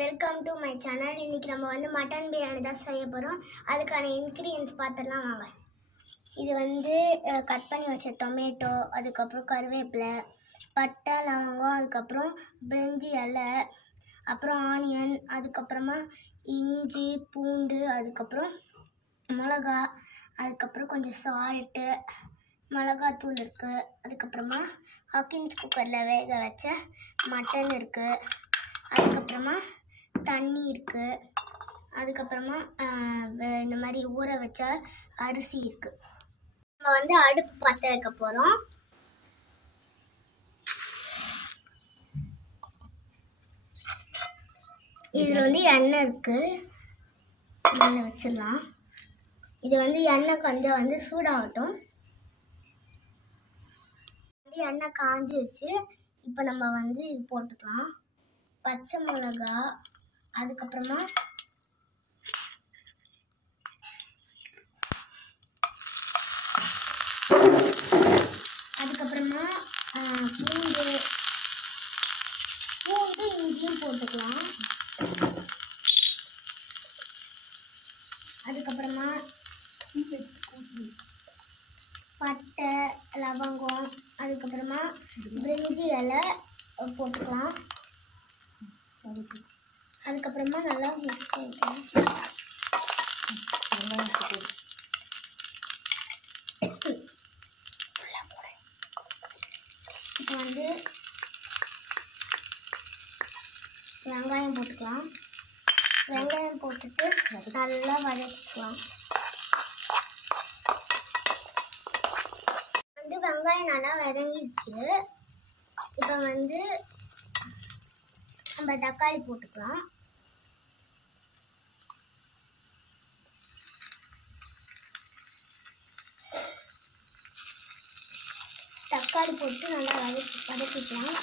Welcome to my channel. இன்னைக்கு நம்ம வந்து மட்டன் பிரியாணி தான் செய்ய போகிறோம். அதுக்கான இன்க்ரீடியன்ஸ் பார்த்துடலாம் வாங்க. இது வந்து கட் பண்ணி வச்ச டொமேட்டோ, அதுக்கப்புறம் கருவேப்பிலை, பட்டை, லவங்கம், அதுக்கப்புறம் பிரிஞ்சி இலை, அப்புறம் ஆனியன், அதுக்கப்புறமா இஞ்சி, பூண்டு, அதுக்கப்புறம் மிளகா, அதுக்கப்புறம் கொஞ்சம் சால்ட்டு, மிளகாத்தூள் இருக்குது, அதுக்கப்புறமா ஹக்கின்ஸ் குக்கரில் வேக வச்ச மட்டன் இருக்குது, அதுக்கப்புறமா தண்ணி இருக்குது, அதுக்கப்புறமா இந்த மாதிரி ஊற வச்ச அரிசி இருக்குது. நம்ம வந்து அடுப்பு பற்ற வைக்க போகிறோம். இதில் வந்து எண்ணெய் இருக்குது, எண்ணெய் வச்சிடலாம். இது வந்து எண்ணெய் கொஞ்சம் வந்து சூடாகட்டும். எண்ணெய் காஞ்சிருச்சு. இப்போ நம்ம வந்து இது போட்டுக்கலாம். பச்சை மிளகா, அதுக்கப்புறமா பூண்டு இஞ்சியும் போட்டுக்கலாம். அதுக்கப்புறமா பட்டை, லவங்கம், அதுக்கப்புறமா பிரிஞ்சி இலை போட்டுக்கலாம். அதுக்கப்புறமா நல்லா மிக்ஸ் பண்ணிக்கலாம். இப்போ வந்து வெங்காயம் போட்டுக்கலாம். வெங்காயம் போட்டுட்டு நல்லா வதக்கிக்கலாம். வந்து வெங்காயம் நல்லா வதங்கிடுச்சு. இப்போ வந்து நம்ம தக்காளி போட்டுக்கலாம். தக்காளி போட்டு நல்லா வதக்கிக்கலாம்.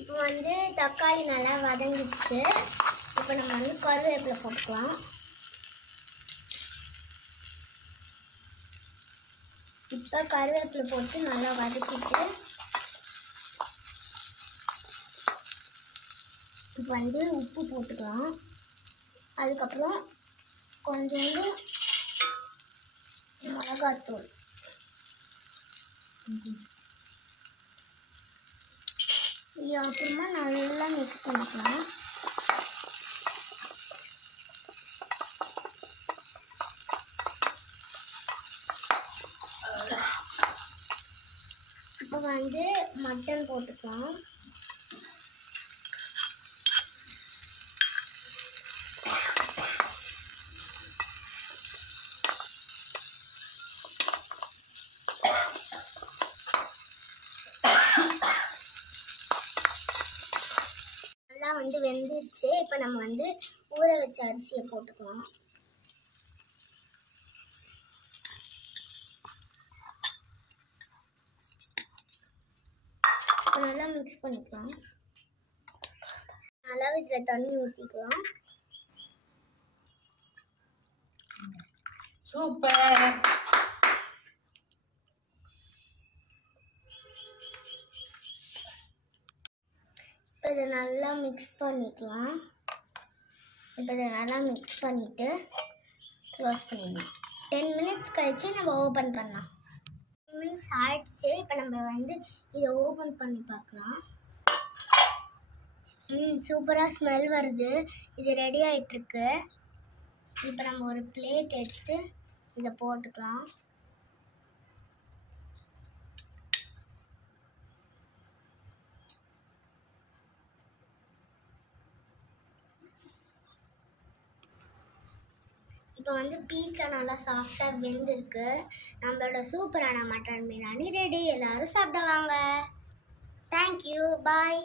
இப்போ வந்து தக்காளி நல்லா வதங்கிடுச்சு. இப்போ நம்ம வந்து கருவேப்பிலை போட்டுக்கலாம். இப்போ கருவேப்பிலை போட்டு நல்லா வதக்கிட்டு இப்போ வந்து உப்பு போட்டுக்கலாம். அதுக்கப்புறம் கொஞ்சோண்டு மிளகாத்தூள், அப்புறமா நல்லா மிக்ஸ் பண்ணிக்கலாம். இப்போ வந்து மட்டன் போட்டுக்கலாம். நல்லா வந்து வெந்துருச்சு. இப்போ நம்ம வந்து ஊற வச்ச அரிசியை போட்டுக்கலாம். நல்லா மிக்ஸ் பண்ணிக்கலாம். நல்லா இதில் தண்ணி ஊற்றிக்கலாம். சூப்பர். இப்போ இதை நல்லா மிக்ஸ் பண்ணிக்கலாம். இப்போ இதை நல்லா மிக்ஸ் பண்ணிவிட்டு க்ளோஸ் பண்ணிடலாம். 10 மினிட்ஸ் கழித்து நம்ம ஓப்பன் பண்ணலாம். 10 மினிட்ஸ் ஆயிடுச்சு. இப்போ நம்ம வந்து இதை ஓப்பன் பண்ணி பார்க்கலாம். சூப்பராக ஸ்மெல் வருது. இது ரெடி ஆகிட்டுருக்கு. இப்போ நம்ம ஒரு பிளேட் எடுத்து இதை போட்டுக்கலாம். இப்போ வந்து பீஸில் நல்லா சாஃப்டாக வெந்திருக்கு. நம்மளோட சூப்பரான மட்டன் பிரியாணி ரெடி. எல்லோரும் சாப்பிடுவாங்க. தேங்க்யூ, பாய்.